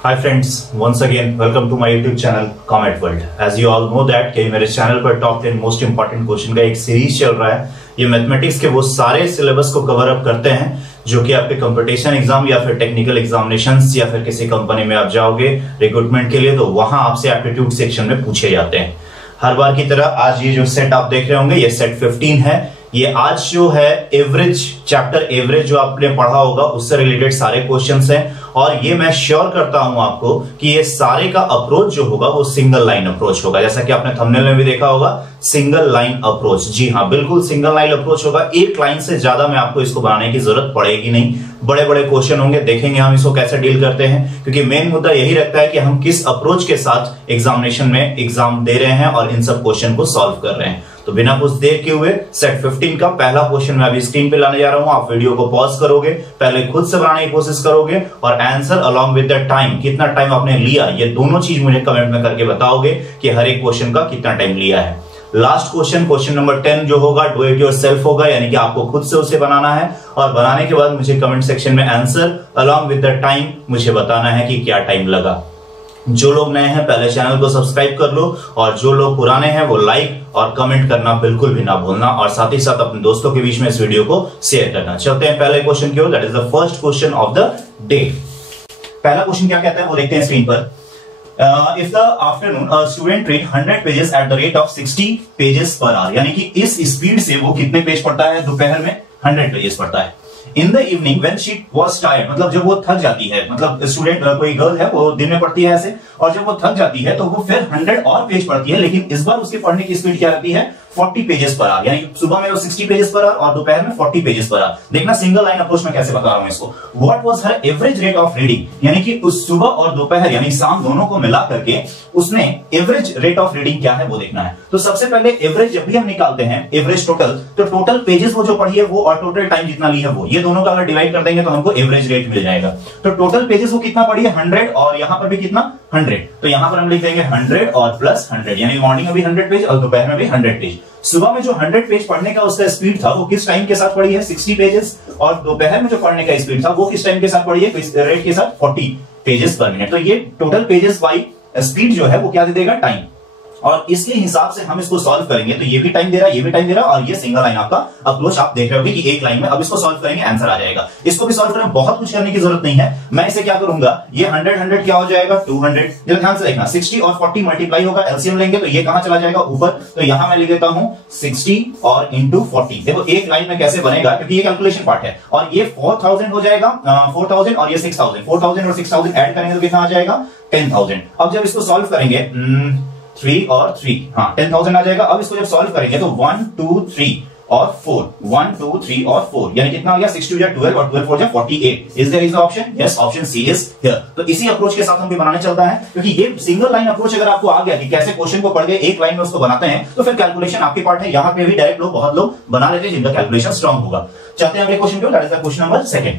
Hi friends, once again welcome to my YouTube channel Comet World. As you all know that कि मेरे channel पर top 10 most important question का एक series चल रहा है। ये मैथमेटिक्स के वो सारे सिलेबस को कवर अप करते हैं जो कि आपके कंपटीशन एग्जाम या फिर टेक्निकल एग्जामिनेशंस या फिर किसी कंपनी में आप जाओगे रिक्रूटमेंट के लिए तो वहां आपसे एप्टीट्यूड सेक्शन में पूछे जाते हैं। हर बार की तरह आज ये जो सेट आप देख रहे होंगे ये सेट 15 है। ये आज जो है एवरेज चैप्टर एवरेज जो आपने पढ़ा होगा उससे रिलेटेड सारे क्वेश्चंस हैं और ये मैं श्योर करता हूं आपको कि ये सारे का अप्रोच जो होगा वो सिंगल लाइन अप्रोच होगा। जैसा कि आपने थंबनेल में भी देखा होगा सिंगल लाइन अप्रोच। जी हाँ, बिल्कुल सिंगल लाइन अप्रोच होगा। एक लाइन से ज्यादा मैं आपको इसको बनाने की जरूरत पड़ेगी नहीं। बड़े बड़े क्वेश्चन होंगे, देखेंगे हम इसको कैसे डील करते हैं, क्योंकि मेन मुद्दा यही रखता है कि हम किस अप्रोच के साथ एग्जामिनेशन में एग्जाम दे रहे हैं और इन सब क्वेश्चन को सॉल्व कर रहे हैं। तो बिना कुछ देर के हुए सेट 15 का पहला क्वेश्चन मैं अभी स्क्रीन पे लाने जा रहा हूं। आप वीडियो को पॉज करोगे, पहले खुद से बनाने की कोशिश करोगे और answer along with the time, कितना टाइम आपने लिया, ये दोनों चीज मुझे कमेंट में करके बताओगे कि हर एक क्वेश्चन का कितना टाइम लिया है। लास्ट क्वेश्चन नंबर 10 जो होगा डू इट योरसेल्फ होगा, यानी कि आपको खुद से उसे बनाना है और बनाने के बाद मुझे कमेंट सेक्शन में answer along with the time मुझे बताना है कि क्या टाइम लगा। जो लोग नए हैं पहले चैनल को सब्सक्राइब कर लो और जो लोग पुराने हैं वो लाइक और कमेंट करना बिल्कुल भी ना भूलना और साथ ही साथ अपने दोस्तों के बीच में इस वीडियो को शेयर करना। चलते हैं पहले क्वेश्चन की ओर, that is the first question of the day. पहला क्वेश्चन क्या कहता है वो देखते हैं स्क्रीन पर। If the afternoon a student read 100 pages at the rate of 60 pages per hour, यानी कि इस स्पीड से वो कितने पेज पढ़ता है दोपहर में 100 पेजेस पढ़ता है। In the evening when she was tired, मतलब जब वो थक जाती है, मतलब स्टूडेंट कोई गर्ल है वो दिन में पढ़ती है ऐसे, और जब वो थक जाती है तो वो फिर 100 और पेज पढ़ती है, लेकिन इस बार उसके पढ़ने की स्पीड क्या रहती है 40 पेजेस पर आवर, यानी सुबह में वो 60 पेजेस पर आवर और दोपहर में 40 पेजेस पर आवर। देखना सिंगल लाइन अप्रोच में कैसे बता रहा हूं इसको। What was her average rate of reading, यानी कि उस सुबह और दोपहर यानी शाम दोनों को मिला करके उसने एवरेज रेट ऑफ रीडिंग क्या है वो देखना है। तो सबसे पहले एवरेज जब भी हम निकालते हैं एवरेज टोटल, तो टोटल पेजेस वो जो पढ़ी है वो और टोटल टाइम जितना ली है वो, ये दोनों का अगर डिवाइड कर देंगे तो हमको एवरेज रेट मिल जाएगा। तो टोटल पेजेस वो कितना पढ़ी है 100 और यहां पर भी कितना 100, तो यहां पर हम लिख देंगे 100 और प्लस 100, यानी मॉर्निंग में भी 100 पेज और दोपहर में भी 100 पेज। सुबह में जो 100 पेज पढ़ने का उसका स्पीड था वो किस टाइम के साथ पढ़ी है 60 पेजेस, और दोपहर में जो पढ़ने का स्पीड था वो किस टाइम के साथ पढ़ी है रेट के साथ 40 पेजेस पर मिनट। तो ये टोटल पेजेस बाई स्पीड जो है वो क्या दे देगा टाइम, और इसके हिसाब से हम इसको सॉल्व करेंगे तो ये भी टाइम दे रहा है, ये भी टाइम दे रहा है, और ये सिंगल लाइन आपका अप्रोच आप देख रहे होगे कि एक लाइन में। अब इसको सॉल्व करेंगे आंसर आ जाएगा। इसको भी सॉल्व करने में बहुत कुछ करने की जरूरत नहीं है। मैं इसे क्या करूंगा, ये 100 क्या हो जाएगा 200। जरा ध्यान से देखना 60 और 40 मल्टीप्लाई होगा, एलसीएम लेंगे तो ये कहां चला जाएगा ऊपर, तो यहां मैं लिख देता हूं 60 और इंटू 40। देखो एक लाइन में कैसे बनेगा क्योंकि ये कैलकुलेशन पार्ट है, और ये 4000 हो जाएगा 4000 और ये 6000, 4000 और 6000 ऐड करेंगे तो कितना आ जाएगा 10000। अब जब इसको सॉल्व करेंगे 3 और 3, हाँ 10,000 आ जाएगा। अब इसको जब सॉल्व करेंगे तो 1 2 3 और 4, 1 2 3 और 4, यानी कितना हो गया 6 2 12 और 12 4 48। Is there is the option? Yes, option C is here. तो इसी अप्रोच के साथ हम भी बनाने चलता है, क्योंकि ये सिंगल लाइन अप्रोच अगर आपको आ गया कि कैसे क्वेश्चन को पढ़ के एक लाइन में उसको बनाते हैं तो फिर कैलकुलेशन आपके पार्ट है। यहां पे भी डायरेक्ट लोग बहुत लोग बना लेते हैं जिनका कैलकुलेशन स्ट्रांग होगा। चलते हैं अगले क्वेश्चन पे, that is the question number 2।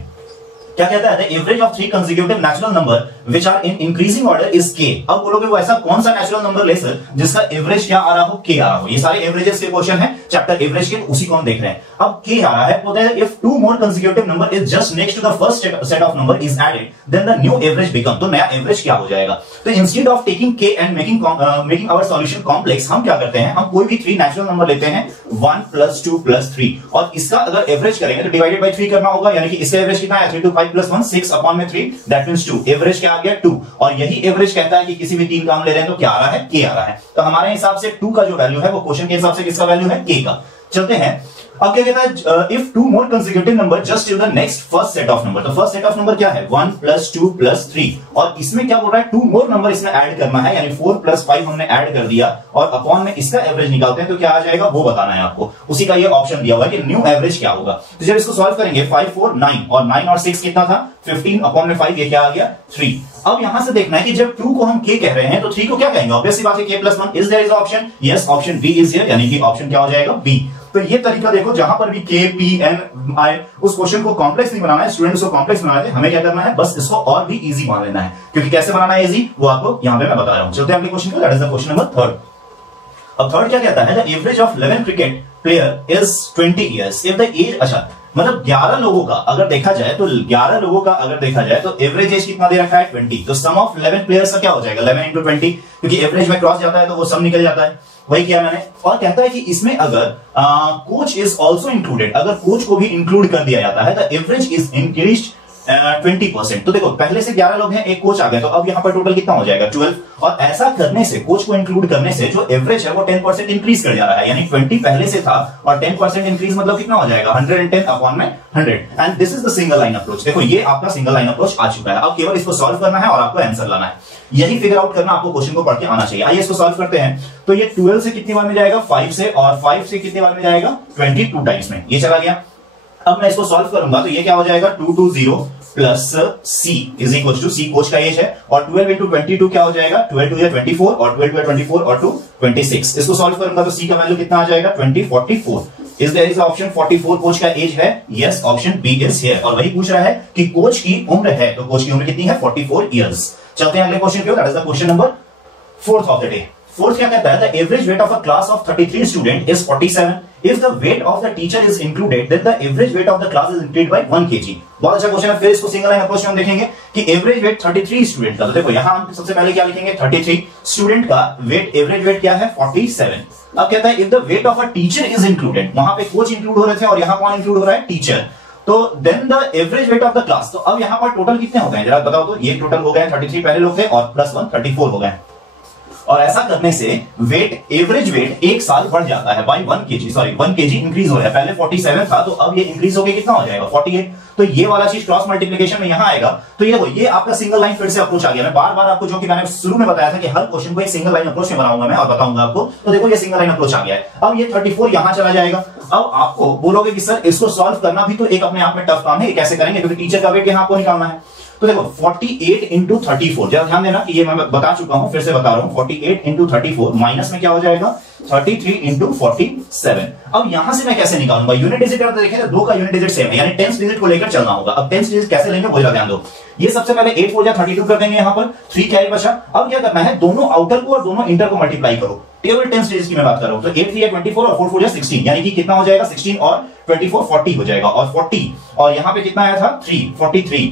क्या कहता है average of 3 consecutive natural number which are in increasing order is k। अब बोलोगे वो ऐसा कौन सा नेचुरल नंबर ले सर जिसका एवरेज क्या आ रहा हो k आ रहा हो। ये सारे एवरेजेस के क्वेश्चन है चैप्टर एवरेज के, उसी को हम देख रहे हैं। अब k आ रहा है तो if 2 more consecutive number is just next to the first set of number is added then the new average become, तो नया एवरेज क्या हो जाएगा। तो instead of taking k and making our solution complex, हम क्या करते हैं, हम कोई भी 3 नेचुरल नंबर लेते हैं 1 + 2 + 3, और इसका अगर एवरेज करेंगे तो डिवाइडेड बाय 3 करना होगा, यानी कि इसका एवरेज कितना है 3 to 5 + 1 6 अपॉन में 3, दैट मींस 2। एवरेज क्या आ गया 2, और यही एवरेज कहता है कि किसी भी 3 का हम ले रहे हैं तो क्या आ रहा है k आ रहा है। तो हमारे हिसाब से 2 का जो वैल्यू है वो क्वेश्चन के हिसाब से किसका वैल्यू है k का। चलते हैं अब क्या कहता है if 2 more consecutive number just till the next first set of number. तो फर्स्ट सेट ऑफ नंबर क्या है 1 + 2 + 3, और इसमें क्या बोल रहा है 2 मोर नंबर इसमें ऐड करना है, यानी 4 + 5 हमने ऐड कर दिया और अपॉन में इसका एवरेज निकालते हैं तो क्या आ जाएगा वो बताना है आपको। उसी का ये ऑप्शन दिया हुआ है कि न्यू एवरेज क्या होगा। तो जब इसको सॉल्व करेंगे 5 4 9 और 9 और 6 कितना था 15 अपॉन में 5, ये क्या आ गया 3। अब यहां से देखना है कि जब 2 को हम k कह रहे हैं तो 3 को क्या कहेंगे, ऑब्वियस सी बात है k + 1। Is there is option? Yes, option B is here, यानी कि ऑप्शन क्या हो जाएगा b। तो ये तरीका देखो, जहां पर भी k p n i उस क्वेश्चन को कॉम्प्लेक्स नहीं बनाना है, स्टूडेंट्स को कॉम्प्लेक्स बनाना है, हमें क्या करना है बस इसको और भी इजी मान लेना है। क्योंकि कैसे बनाना है इजी वो आपको यहां पे मैं बता रहा हूं। चलते हैं अगले क्वेश्चन को, that is the question number 3। अब थर्ड क्या कहता है the average of 11 cricket player is 20 years if the age, अच्छा मतलब 11 लोगों का अगर देखा जाए तो 11 लोगों का अगर देखा जाए तो एवरेज एज कितना दे रखा है 20, तो सम ऑफ 11 प्लेयर्स का क्या हो जाएगा 11 इंटू 20, क्योंकि एवरेज में क्रॉस जाता है तो वो सम निकल जाता है, वही किया मैंने। और कहता है कि इसमें अगर कोच इज ऑल्सो इंक्लूडेड, अगर कोच को भी इंक्लूड कर दिया जाता है तो एवरेज इज इंक्रीज्ड 20%। तो देखो पहले से 11 लोग हैं, एक कोच आ गया, तो अब यहां पर टोटल कितना हो जाएगा 12, और ऐसा करने से कोच को इंक्लूड करने से जो एवरेज है वो 10% इंक्रीज कर जा रहा है, यानी 20 पहले से था और 10% इंक्रीज मतलब कितना हो जाएगा 110 अपॉन में 100। And this is the single line approach. देखो ये आपका सिंगल लाइन अप्रोच आ चुका है, अब केवल इसको सॉल्व करना है और आपको आंसर लाना है, यही फिगर आउट करना आपको क्वेश्चन को पढ़ के आना चाहिए। आइए इसको सॉल्व करते हैं। तो ये 12 से कितनी बार में जाएगा 5 से, और 5 से कितनी बार में जाएगा 22 टाइम्स में, ये चला गया। अब मैं इसको सॉल्व करूंगा तो ये क्या हो जाएगा 220 plus C is equal to C coach का एज है, और 12 इंटू 22 क्या हो जाएगा 12 2 24 और 12 2 24 और 2 26। इसको सॉल्व करूंगा तो सी का वैल्यू कितना आ जाएगा 2044। Is there is option 44 coach का एज है, yes option B is here. और वही पूछ रहा है कि कोच की उम्र है, तो कोच की उम्र कितनी है 44 इयर्स। चलते हैं अगले क्वेश्चन की ओर, that is the question number 4 of the day. Fourth क्या कहता है, the average weight of a class of 33 student is 47। If the weight of the teacher is included then the average weight of the class is increased by 1 kg। बहुत अच्छा question है। फिर इसको single line approach में हम देखेंगे कि average weight 33 student का, तो देखो यहां हम सबसे पहले क्या लिखेंगे 33 स्टूडेंट का वेट, एवरेज वेट क्या है 47। अब कहता है if the weight of a teacher is included, वहां पे कोच इंक्लूड हो रहे थे और यहां कौन इंक्लूड हो रहा है टीचर, तो then the average weight of the class. तो अब यहां पर टोटल कितने हो गए जरा बताओ तो, ये टोटल हो गए 33 पहले लोग थे और प्लस 1 34 हो गए, और ऐसा करने से वेट एवरेज वेट एक साल बढ़ जाता है by 1 kg, sorry 1 kg increase हो रहा है। पहले 47 था तो अब ये इंक्रीज होके कितना हो जाएगा 48। तो ये वाला चीज क्रॉस मल्टीप्लिकेशन में यहां आएगा, तो ये देखो ये आपका सिंगल लाइन फिर से अप्रोच आ गया। मैं बार बार आपको जो कि मैंने शुरू में बताया था कि हर क्वेश्चन को एक सिंगल लाइन अप्रोच में बनाऊंगा मैं और बताऊंगा आपको, तो देखो ये सिंगल लाइन अप्रोच आ गया है। अब ये 34 यहां चला जाएगा। अब आपको बोलोगे कि सर इसको सॉल्व करना भी तो एक अपने आप में टफ काम है, कैसे करेंगे, क्योंकि टीचर का वेट यहां आपको निकालना है। तो देखो 48 इंटू 34, जरा ध्यान देना कि ये मैं बता चुका हूं, फिर से बता रहा हूं, 48 इंटू 34 माइनस में क्या हो जाएगा 33 इंटू 47। अब यहां से मैं कैसे निकालूंगा, यूनिट डिजिट अगर देखें तो दो का यूनिट डिजिट सेम है, यानी 10th डिजिट को लेकर चलना होगा। अब 10th डिजिट कैसे लेंगे वो ध्यान दो। ये सबसे पहले 8 4 32 कर देंगे, यहां पर 3 क्या बचा। अब क्या करना है, दोनों आउटर को और दोनों इंटर को मल्टीप्लाई करो, टेबल 10th डिजिट की मैं बात कर रहा हूं। तो 8 3 24 और 4 4 16, यानी कि कितना हो जाएगा 16 और 24 40 हो जाएगा, और 40 और यहां पे कितना आया था 3 43,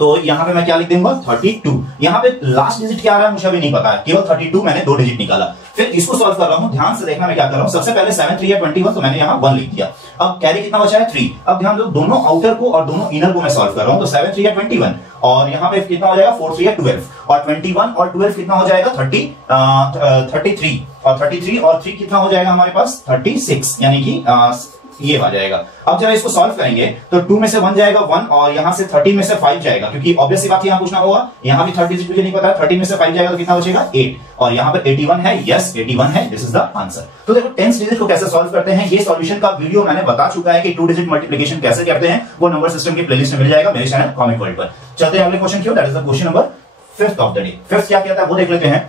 तो यहां पे मैं क्या लिख दूंगा 32। यहां पे लास्ट डिजिट क्या आ रहा है मुझे अभी नहीं पता है, केवल 32 मैंने 2 डिजिट निकाला। फिर इसको सॉल्व कर रहा हूं, ध्यान से देखना मैं क्या कर रहा हूं। सबसे पहले 7 3 21, तो मैंने यहां 1 लिख दिया। अब कैरी कितना बचा है 3। अब ध्यान दो दोनों आउटर को और दोनों इनर को मैं सॉल्व कर रहा हूं, तो 7 3 21 और यहां पे कितना हो जाएगा 4 3 12, और 21 और 12 कितना हो जाएगा 33, और 33 और 3 कितना हो जाएगा हमारे पास 36, यानी कि ये आ जाएगा। अब जब इसको सॉल्व करेंगे तो 2 में से 1 जाएगा 1, और यहां से 30 में से 5 जाएगा, क्योंकि ऑब्वियस सी बात यहां पूछना होगा, यहां भी 30 मुझे नहीं पता है, 30 में से 5 जाएगा तो कितना बचेगा 8, और यहां पर 81 है, यस 81 है, दिस इज द आंसर। तो देखो 10th डिजिट को कैसे सॉल्व करते हैं, ये सॉल्यूशन का वीडियो मैंने बता चुका है कि 2 डिजिट मल्टीप्लिकेशन कैसे करते हैं, वो नंबर सिस्टम की प्लेलिस्ट में मिल जाएगा मेरे चैनल कॉमेट वर्ल्ड पर। चलते हैं अगले क्वेश्चन की ओर, that is the question number 5th of the day. 5th क्या कहता है वो देख लेते हैं।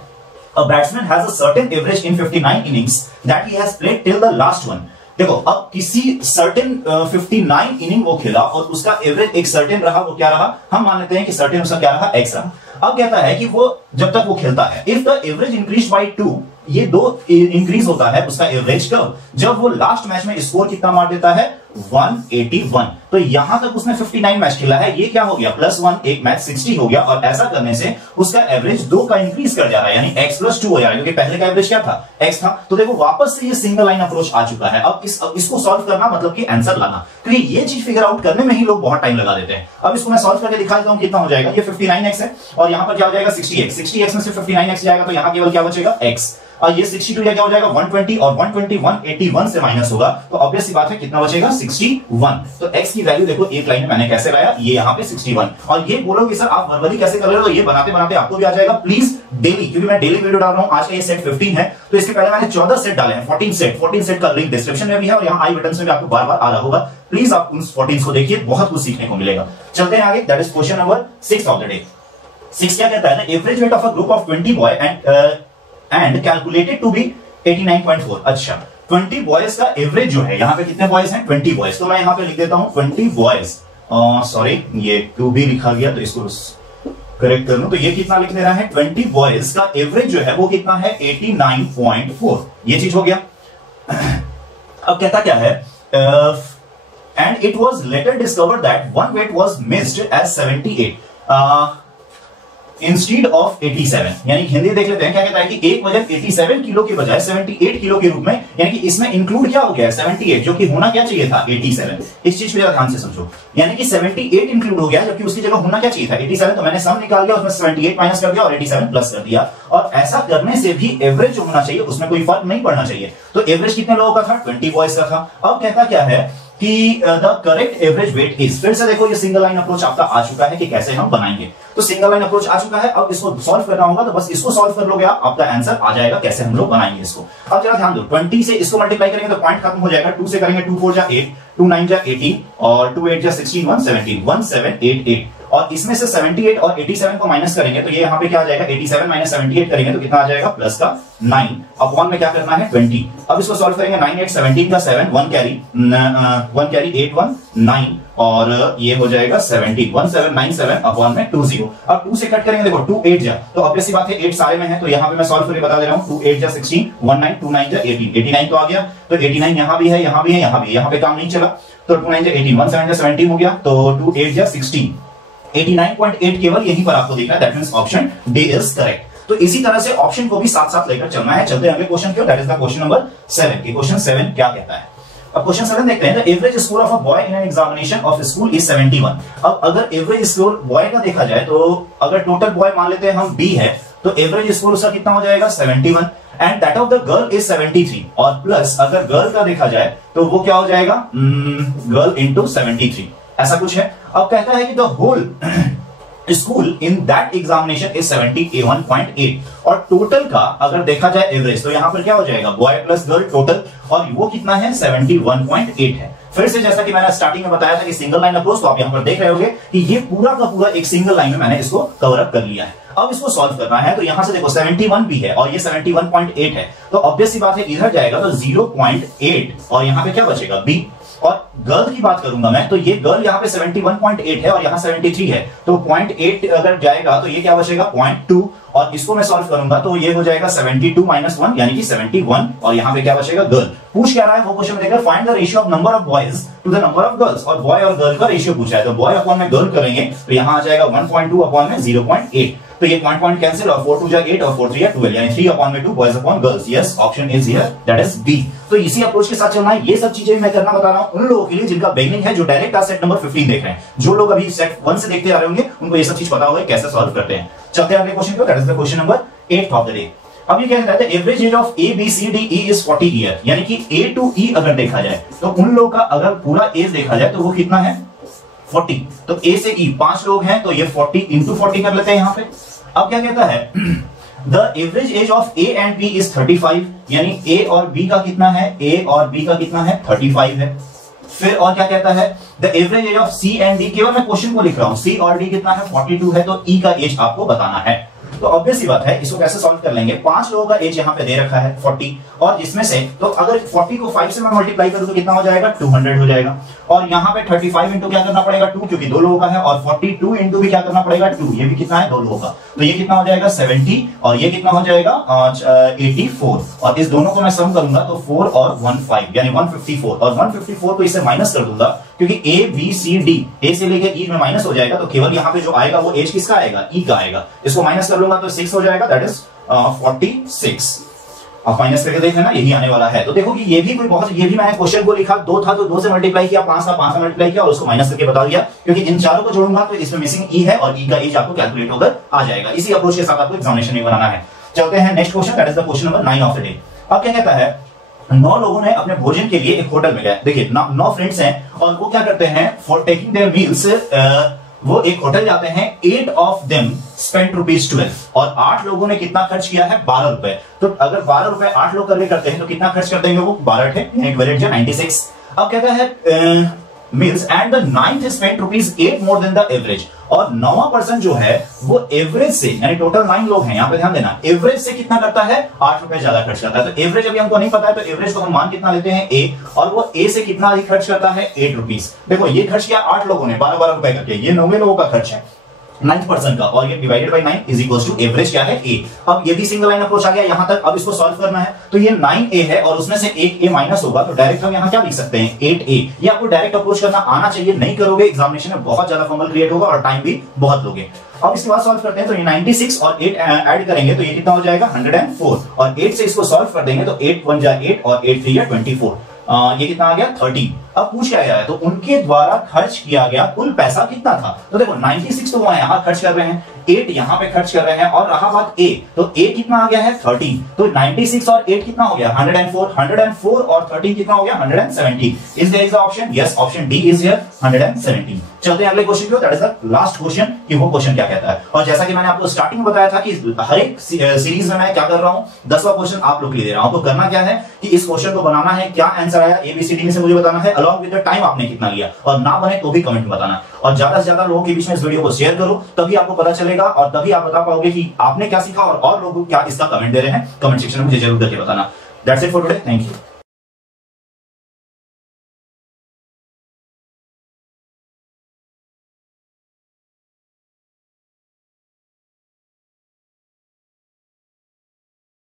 A batsman has a certain average in 59 innings that he has played till the last one। देखो अब किसी सर्टेन 59 इनिंग वो खेला और उसका एवरेज एक सर्टेन रहा, वो क्या रहा, हम मान लेते हैं कि सर्टेन उसका क्या रहा x रहा। अब कहता है कि वो जब तक वो खेलता है, if the average increase by 2, ये 2 इंक्रीज होता है उसका एवरेज कब, जब वो लास्ट मैच में स्कोर कितना मार देता है 181। तो यहां तक उसने 59 मैच खेला है, ये क्या हो गया +1 एक मैच 60 हो गया, और ऐसा करने से उसका एवरेज 2 का इंक्रीज कर जा रहा है, यानी x + 2 हो जा रहा है, क्योंकि पहले का एवरेज क्या था x था। तो देखो वापस से ये सिंगल लाइन अप्रोच आ चुका है। अब इसको सॉल्व करना मतलब कि आंसर लाना, क्योंकि ये चीज फिगर आउट करने में ही लोग बहुत टाइम लगा देते हैं। अब इसको मैं सॉल्व करके दिखा देता हूं कितना हो जाएगा। ये 59x है और यहां पर क्या हो जाएगा 60x, 60x में से 59x जाएगा तो यहां केवल क्या बचेगा x, और ये 62 क्या हो जाएगा 120, और 120 181 से माइनस होगा, तो ऑब्वियस सी बात है कितना बचेगा 61। तो x की वैल्यू देखो एक लाइन में मैंने कैसे लाया, ये यहाँ पे 61। और ये बोलोगे सर आप वर्बली कैसे कर रहे हो, तो ये बनाते बनाते आपको भी आ जाएगा। प्लीज डेली, क्योंकि मैं डेली वीडियो डाल रहा हूँ, आज का ये सेट 15 है, तो इसके पहले मैंने 14 सेट डाले हैं, 14 सेट का लिंक डिस्क्रिप्शन में भी है और यहाँ आई बटन में भी आपको बार बार आ रहा होगा। प्लीज आप उन 14 को देखिए, बहुत कुछ सीखने को मिलेगा। चलते हैं आगे, that is question number 6 of the day. 6 क्या कहता है ना, average weight of a group of 20 boy and calculated to be 89.4। अच्छा 20 बॉयज का एवरेज जो है, यहां पे कितने बॉयज हैं 20 बॉयज, तो मैं यहां पे लिख देता हूं 20 बॉयज, सॉरी ये 2 भी लिखा गया तो इसको करेक्ट कर लूं, तो ये कितना लिख दे रहा है 20 बॉयज का एवरेज जो है वो कितना है 89.4, ये चीज हो गया। अब कहता क्या है and it was later discovered that one weight was missed as 78 instead of 87। यानी हिंदी देख लेते हैं, क्या कहता है कि एक वजन 87 किलो के बजाय 78 किलो के रूप में, यानी कि इसमें इंक्लूड क्या हो गया है 78, जो कि होना क्या चाहिए था 87। इस चीज को ध्यान से समझो, यानी कि 78 इंक्लूड हो गया, जबकि उसकी जगह होना क्या चाहिए था 87। तो मैंने सम निकाल दिया, उसमें 78 माइनस कर दिया और 87 प्लस कर दिया। और ऐसा करने से भी एवरेज जो होना चाहिए उसमें कोई फर्क नहीं पड़ना चाहिए। तो एवरेज कितने लोगों का था 20 बॉयज का था। अब कहता क्या है कि the correct average weight is, फिर से देखो ये सिंगल लाइन अप्रोच आपका आ चुका है कि कैसे हम बनाएंगे। तो सिंगल लाइन अप्रोच आ चुका है, अब इसको सॉल्व करना होगा, तो बस इसको सॉल्व कर लोगे आप, आपका आंसर आ जाएगा कैसे हम लोग बनाएंगे इसको। अब जरा ध्यान दो, 20 से इसको मल्टीप्लाई करेंगे तो पॉइंट खत्म हो जाएगा, 2 से करेंगे 2 4 जा 8, 2 9 जा 18 और 2 8 जा 16, 117, 1788। और इसमें से 78 और 87 को माइनस करेंगे तो ये यहाँ पे क्या आ जाएगा 87 माइनस 78 करेंगे तो कितना आ जाएगा प्लस का 9 अपॉन में क्या करना है 20। अब इसको सॉल्व करेंगे 9 8 17 का 7 1 कैरी 8 1 9 और ये हो जाएगा 70 1797 अपॉन में 20। अब 2 से कट करेंगे, देखो 2 8 जा, तो ऑब्वियसली बात है 8 सारे में है, तो यहाँ पे मैं सॉल्व करके बता दे रहा हूँ। 2 8 जा 16, 1 9 2 9 जा 18, 89 तो आ गया। तो 89 यहाँ भी है, यहाँ भी है, यहाँ भी, यहाँ पे काम नहीं चला, तो 2 9 जा 18, 1 7 जा 17 हो गया, तो 2 8 जा 16, 89.8 केवल यहीं पर आपको देखना है, that means option D is correct. तो इसी तरह से ऑप्शन को भी साथ साथ लेकर चलना है। चलते हैं अगले क्वेश्चन की ओर, that is the question number 7 की। क्वेश्चन 7 क्या कहता है? अब क्वेश्चन 7 देखते हैं, the average score of a boy in an examination of school is 71। अब अगर एवरेज स्कोर बॉय का देखा जाए तो अगर टोटल बॉय मान लेते हैं हम B है, तो एवरेज स्कोर उसका कितना हो जाएगा 71 and that of the girl is 73। और प्लस अगर गर्ल का देखा जाए तो वो क्या हो जाएगा गर्ल इंटू 73, ऐसा कुछ है। अब कहता है कि the whole school in that examination is 71.8 और टोटल का अगर देखा जाए एवरेज तो यहां पर क्या हो जाएगा बॉय प्लस गर्ल टोटल, और वो कितना है 71.8 है। फिर से जैसा कि मैंने स्टार्टिंग में बताया था कि सिंगल लाइन अप्रोच, तो आप यहां पर देख रहे होंगे कि ये पूरा का पूरा एक सिंगल लाइन में मैंने इसको कवर अप कर लिया है। अब इसको सॉल्व करना है, तो यहां से देखो 71 भी है और ये 71.8 है, तो ऑब्वियस सी बात है इधर जाएगा तो 0.8 और यहां पे क्या बचेगा B। और गर्ल की बात करूंगा मैं, तो ये गर्ल यहाँ पे 71.8 है और यहाँ 73 है, तो 0.8 अगर जाएगा तो ये क्या बचेगा 0.2 और इसको मैं सॉल्व करूंगा तो ये हो जाएगा 72 माइनस 1 यानी कि 71 और यहाँ पे क्या बचेगा गर्ल। पूछ क्या रहा है वो क्वेश्चन में देखकर, find the ratio of number of boys to the number of girls, और बॉय और गर्ल का रेशियो पूछा है, तो बॉय अपॉन में गर्ल करेंगे तो यहाँ आ जाएगा 1.2 अपॉन में 0.8, तो ये पॉइंट कैंसिल और 4 2 जा 8 और 4 3 12 यानी 3 अपॉन में 2 boys upon girls. Yes option is here, that is B. तो इसी अप्रोच के साथ चलना है। ये सब चीजें मैं करना बता रहा हूं उन लोगों के लिए जिनका बिगिनिंग है, जो डायरेक्ट आज सेट नंबर 15 देख रहे हैं। जो लोग अभी सेट 1 से देखते आ रहे होंगे उनको ये सब चीज पता होगा कैसे सॉल्व करते हैं। चलते हैं अगले क्वेश्चन को, that is the question number 8 of the day. अब ये क्या कहता है, average age of A B C D E is 40 year, यानी कि A to E अगर देखा जाए तो उन लोगों का अगर पूरा एज देखा जाए तो वो कितना है 40। तो A से E 5 लोग हैं तो ये 40 इंटू 40 कर लेते हैं यहाँ पे। अब क्या कहता है the average age of A and B is 35, यानी A और B का कितना है, A और B का कितना है 35 है। फिर और क्या कहता है the average age of C and D, केवल मैं क्वेश्चन को लिख रहा हूं, C और D कितना है 42 है, तो E का एज आपको बताना है। तो ऑब्वियस सी बात है इसको कैसे सॉल्व कर लेंगे, 5 लोगों का एज यहाँ पे दे रखा है 40 और जिसमें से तो अगर 40 को 5 से मैं मल्टीप्लाई करूं तो कितना हो जाएगा 200 हो जाएगा, और यहाँ पे 35 इंटू क्या करना पड़ेगा 2 क्योंकि 2 लोगों का है, और 42 इंटू भी क्या करना पड़ेगा 2, ये भी कितना है 2 लोगों का, तो ये कितना हो जाएगा 70 और ये कितना हो जाएगा 84, और इस दोनों को मैं सम करूंगा तो 4 और 1 5 यानी 154, और 154 को इससे माइनस कर दूंगा क्योंकि A B C D A से लेकर E में माइनस हो जाएगा, तो केवल यहाँ पे जो आएगा वो एज किसका आएगा E का आएगा, इसको माइनस कर लूंगा तो 6 हो जाएगा, दैट इज 46। अब माइनस करके देख लेना यही आने वाला है। तो देखो कि ये भी कोई बहुत, ये भी मैंने क्वेश्चन को लिखा 2 था तो 2 से मल्टीप्लाई किया, 5 था 5 से मल्टीप्लाई किया और उसको माइनस करके बता दिया, क्योंकि इन चारों को जोड़ूंगा तो इसमें मिसिंग E है और E का एज आपको कैलकुलेट होकर आ जाएगा। इसी अप्रोच के साथ आपको एग्जामिनेशन में बनाना है। चलते हैं next question, that is the question number 9 of the day. अब क्या कहता है 9 लोगों ने अपने भोजन के लिए एक होटल में गए, देखिए 9 फ्रेंड्स हैं और वो क्या करते हैं फॉर टेकिंग देयर मील्स वो एक होटल जाते हैं, 8 ऑफ देम स्पेंड ₹12 और 8 लोगों ने कितना खर्च किया है 12 रुपए। तो अगर 12 रुपए 8 लोग करके करते हैं तो कितना खर्च कर देंगे वो 12 थे 96। अब कहता है meals and the 9th spend ₹8 more than the average, और 9वां पर्सन जो है वो एवरेज से, यानी टोटल 9 लोग हैं यहाँ पे ध्यान देना, एवरेज से कितना करता है 8 रुपए ज्यादा खर्च करता है। तो एवरेज अभी हमको नहीं पता है तो एवरेज को हम मान कितना लेते हैं A, और वो A से कितना अधिक खर्च करता है 8 रुपीज। देखो ये खर्च किया 8 लोगों ने 12 रुपए करके, ये 9 लोगों का खर्च है, 9th पर्सन का, और ये divided by 9 is equal to average क्या है ए। अब ये भी सिंगल लाइन अप्रोच आ गया यहां तक। अब इसको सॉल्व करना है तो ये 9a है और उसमें से एक a माइनस होगा, तो डायरेक्ट हम यहां क्या लिख सकते हैं 8a। ये आपको डायरेक्ट अप्रोच करना आना चाहिए, नहीं करोगे एग्जामिनेशन में बहुत ज्यादा फंबल क्रिएट होगा और टाइम भी बहुत लोगे। अब इसके बाद सॉल्व करते हैं तो ये 96 और 8 ऐड करेंगे तो ये कितना हो जाएगा 104, और 8 से इसको सॉल्व कर देंगे तो 8 1 जा 8 और 8 3 जा 24, ये कितना आ गया 30। अब पूछ क्या गया है, तो उनके द्वारा खर्च किया गया कुल पैसा कितना था। तो देखो 96 तो वो यहां खर्च कर रहे हैं, 8 यहां पे खर्च कर रहे हैं, और रहा बात ए, तो ए कितना आ गया है 30, तो 96 और 8 कितना हो गया 104, 104 और 30 कितना हो गया 170। Is there is the option, yes option D is here 170। चलते हैं अगले क्वेश्चन की ओर, that is the last question कि वो क्वेश्चन क्या कहता है। और जैसा कि मैंने आपको स्टार्टिंग में बताया था कि हर एक सीरीज में मैं क्या कर रहा हूं 10वां क्वेश्चन आप लोग के लिए दे रहा हूं। तो करना क्या है कि इस क्वेश्चन को बनाना है, क्या आंसर आया एबीसीडी में से मुझे बताना है, अलॉन्ग विद द टाइम आपने कितना लिया, और ना बने तो भी कमेंट में बताना। और ज्यादा से ज्यादा लोगों के बीच में इस वीडियो को शेयर करो, तभी आपको पता चलेगा और तभी आप बता पाओगे कि आपने क्या सीखा और लोग क्या इसका कमेंट दे रहे हैं। कमेंट सेक्शन में मुझे जरूर करके बताना। That's it for today, thank you.